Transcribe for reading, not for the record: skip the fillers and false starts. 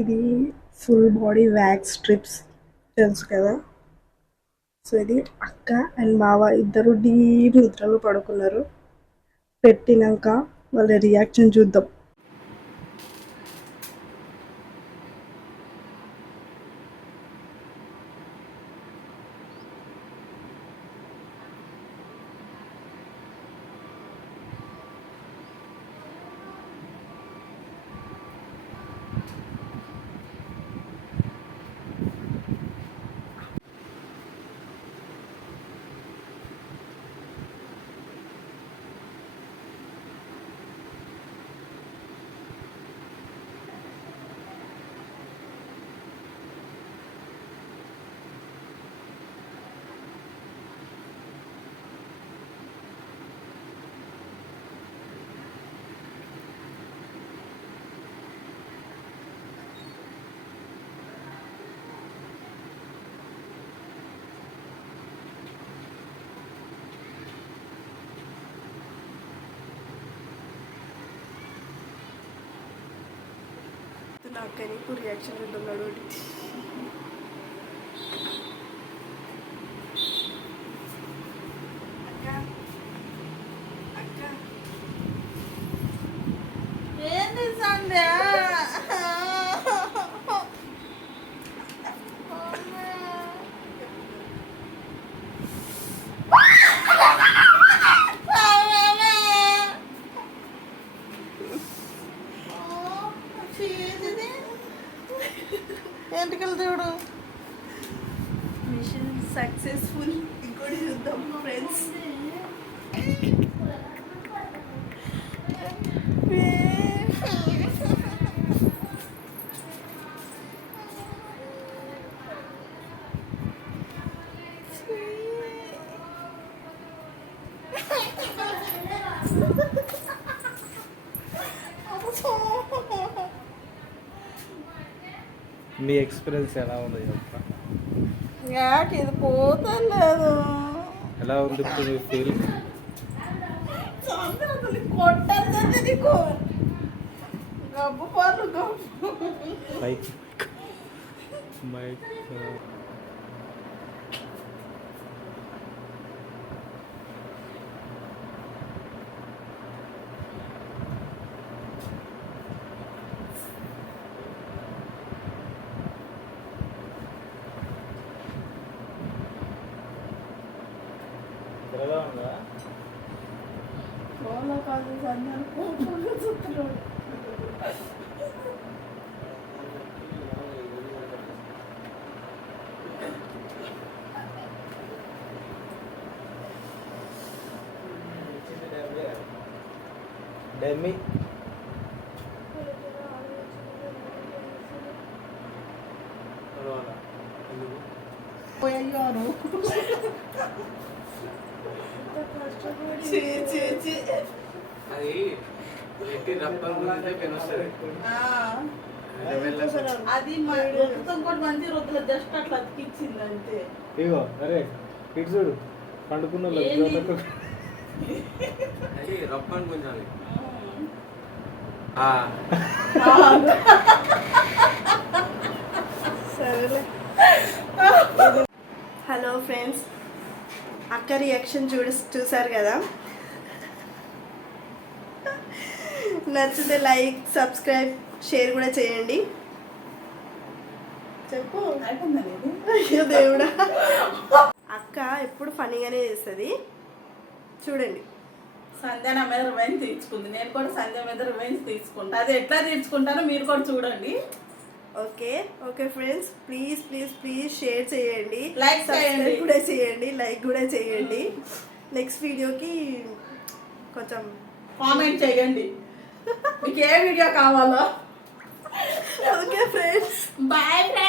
ఇది full body wax strips తెలుసు కదా. సో ఇది అక్క అండ్ బావ ఇద్దరు డీప్ నిద్రలో పడుకున్నారు. పెట్టినాక వాళ్ళ రియాక్షన్ చూద్దాం. అక్కని ఇప్పుడు రియాక్షన్ చూద్దాం. ఏంది సంధ్య? ఎంటికలు చూడు. Mission successful. ఇంకోటి చూద్దాం ఫ్రెండ్స్. మీ ఎక్స్పీరియన్స్ ఎలా ఉంది యాక్ ఇది పోతలేదు. ఎలా ఉంది ఇప్పుడు మీ ఫీల్? కొట్టద్దండి నీకు గబ్బు పాలు గబ్బు. మైక్ మైక్ ఎలా ఉందా? కాదు సంధ్య చూస్తున్నాడు. డెమ్మి పోయారు. అది ఎట్టి రప్పం ముందే పెనొస్తుంది. అది రుద్దుతం కూడా మంచి రుద్దుల జస్ట్ అట్లా అతికిచ్చింది అంతే. ఇగో అరే ఇటు చూడు పండుకున్న అది రప్పని కొంచెం సరేలే. హలో ఫ్రెండ్స్, అక్క రియాక్షన్ చూసారు కదా. నచ్చితే లైక్, సబ్స్క్రైబ్, షేర్ కూడా చేయండి. చెప్పు. అయ్యో దేవుడా, అక్క ఎప్పుడు ఫనీగానే చేస్తుంది. చూడండి. సంధ్య నా మీద రివెంజ్ తీర్చుకుంది, నేను కూడా సంధ్య మీద రివెంజ్ తీసుకుంటా. అది ఎట్లా తీర్చుకుంటానో మీరు కూడా చూడండి. Okay okay friends, please please please share చేయండి, లైక్ చేయండి కూడా చేయండి, లైక్ కూడా చేయండి. నెక్స్ట్ వీడియోకి కొంచెం కామెంట్ చేయండి మీకు ఏ వీడియో కావాలో. Okay friends, bye friends.